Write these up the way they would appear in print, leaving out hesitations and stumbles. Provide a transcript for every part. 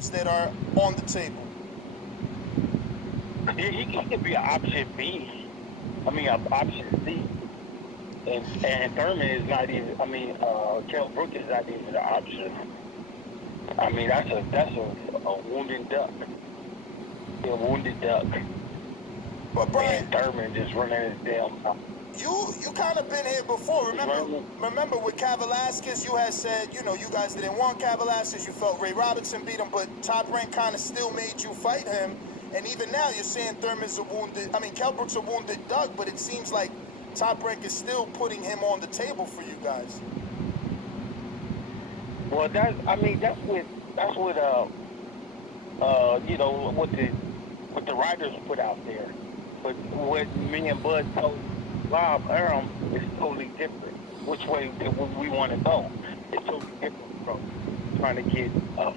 names that are on the table? He could be an option B. I mean, an option C. And Thurman is not even. I mean, Kell Brook is not even an option. I mean, that's a wounded duck. A wounded duck. But Brian, And Thurman just running his damn mouth. you kind of been here before. Remember with Cav Velasquez, you had said, you guys didn't want Cav Velasquez. You felt Ray Robinson beat him, but Top Rank kind of still made you fight him. And even now, you're saying Thurman's a wounded. I mean, Kell Brook's a wounded duck, but it seems like Top Rank is still putting him on the table for you guys. Well, what the writers put out there. But what me and Bud told Rob Aram is totally different. Which way we want to go? It's totally different from trying to get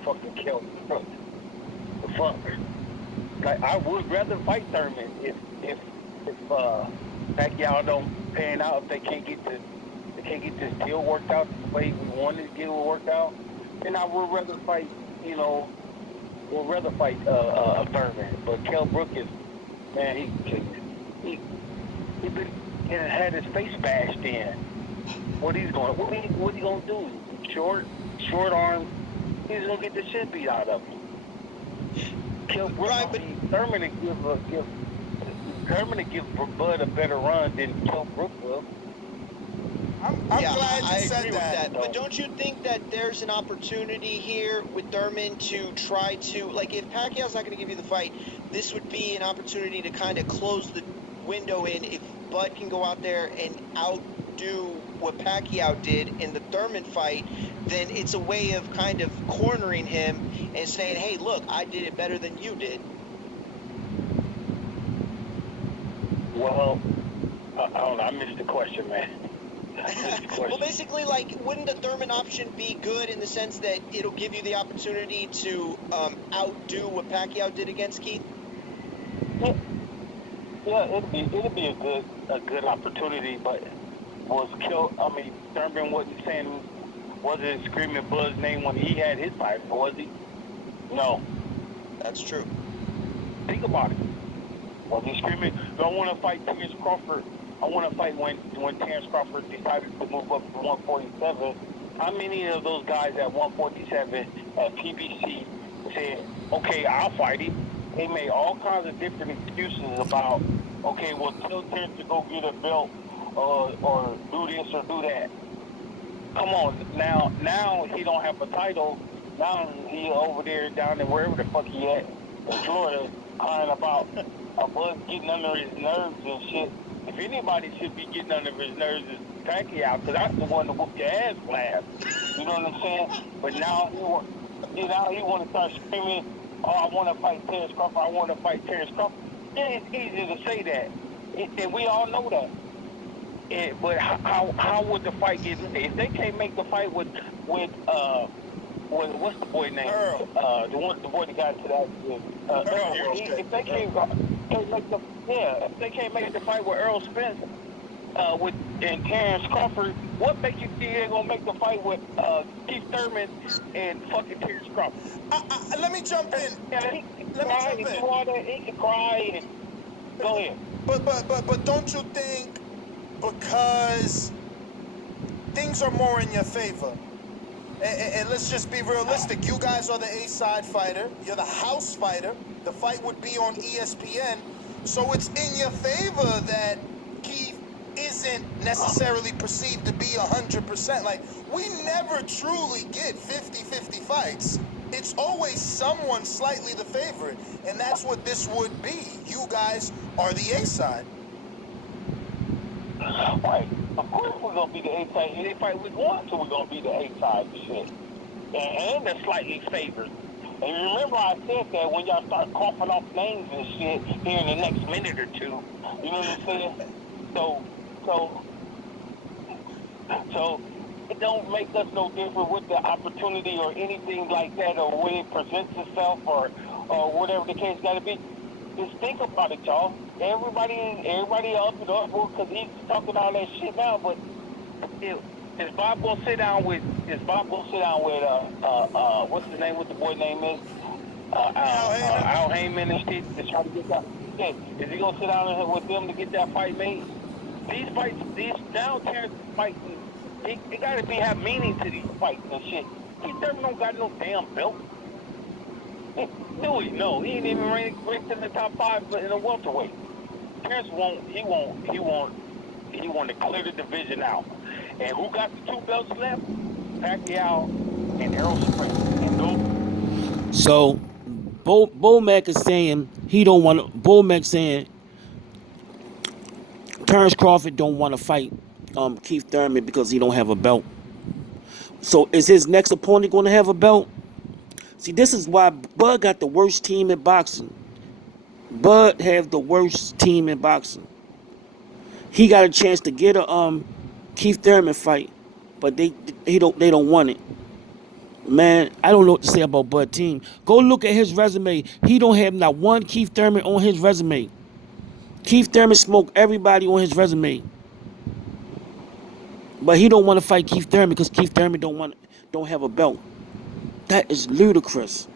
fucking Kell Brook. The fuck. Like, I would rather fight Thurman if Pacquiao don't pan out, if they can't get this deal worked out the way we wanted to get it worked out. Then I would rather fight, Thurman. But Kell Brook is, man, he been had his face bashed in. What he gonna do? Short arm. He's gonna get the shit beat out of him. Kell Brook, right, but Thurman to give Bud a better run than Kell Brook will. I'm glad I you said agree with that. But don't you think that there's an opportunity here with Thurman to try to, like, if Pacquiao's not going to give you the fight, this would be an opportunity to kind of close the window in. If Bud can go out there and outdo what Pacquiao did in the Thurman fight, then it's a way of kind of cornering him and saying, hey, look, I did it better than you did. Well, I don't know. I missed the question, man. Well, basically, like, wouldn't the Thurman option be good in the sense that it'll give you the opportunity to outdo what Pacquiao did against Keith? Yeah, it'd be a good opportunity, but Thurman wasn't screaming Bud's name when he had his fight, was he? No. That's true. Think about it. Was he screaming, I want to fight Terrence Crawford? I want to fight when Terrence Crawford decided to move up to 147. How many of those guys at 147 at PBC said, okay, I'll fight him? They made all kinds of different excuses about, okay, well, tell Terrence to go get a belt or do this or do that. Come on, now he don't have a title. Now he over there down in wherever the fuck he at in Florida crying about a Bud getting under his nerves and shit. If anybody should be getting under his nerves, is Pacquiao, because that's the one to whoop your ass last. You know what I'm saying? But now he want to start screaming, oh, I want to fight Terrence Crawford. I want to fight Terrence Crawford. Yeah, it's easy to say that, and we all know that. But how would the fight get? If they can't make the fight with what's the boy name? Earl. The boy that got to that. Earl. If they can't make the fight with Earl Spence and Terrence Crawford, what makes you think they're gonna make the fight with Keith Thurman and fucking Terrence Crawford? Let me jump in. He can cry and go ahead. But don't you think, because things are more in your favor, and let's just be realistic, you guys are the A-side fighter, you're the house fighter, the fight would be on ESPN, so it's in your favor that Keith isn't necessarily perceived to be 100%. Like, we never truly get 50-50 fights. It's always someone slightly the favorite, and that's what this would be. You guys are the A-side. Right. Of course we're going to be the A-side. Any fight we're going to, we're going to be the A-side shit. And they're slightly favored. And remember I said that when y'all start coughing off names and shit here in the next minute or two. You know what I'm saying? So it don't make us no different with the opportunity or anything like that, or when it presents itself, or whatever the case got to be. Just think about it, y'all. Everybody up and up because he's talking all that shit now. But is Bob gonna sit down with what's his name? What the boy name is? Al Heyman and shit to try to get that. Hey, is he gonna sit down with them to get that fight made? These fights, these now Terrence fighting, they gotta have meaning to these fights and shit. Keith Thurman don't got no damn belt. No, he ain't even ranked in the top 5 in the welterweight. Terrence he want to clear the division out. And who got the 2 belts left? Pacquiao and Errol Spence. And those. So, Bomac is saying he don't want to. Bomac saying Terrence Crawford don't want to fight Keith Thurman because he don't have a belt. So, is his next opponent going to have a belt? See, this is why Bud got the worst team in boxing. Bud have the worst team in boxing. He got a chance to get a Keith Thurman fight, but they don't want it. Man, I don't know what to say about Bud team. Go look at his resume. He don't have not one Keith Thurman on his resume. Keith Thurman smoked everybody on his resume. But he don't want to fight Keith Thurman because Keith Thurman don't have a belt. That is ludicrous.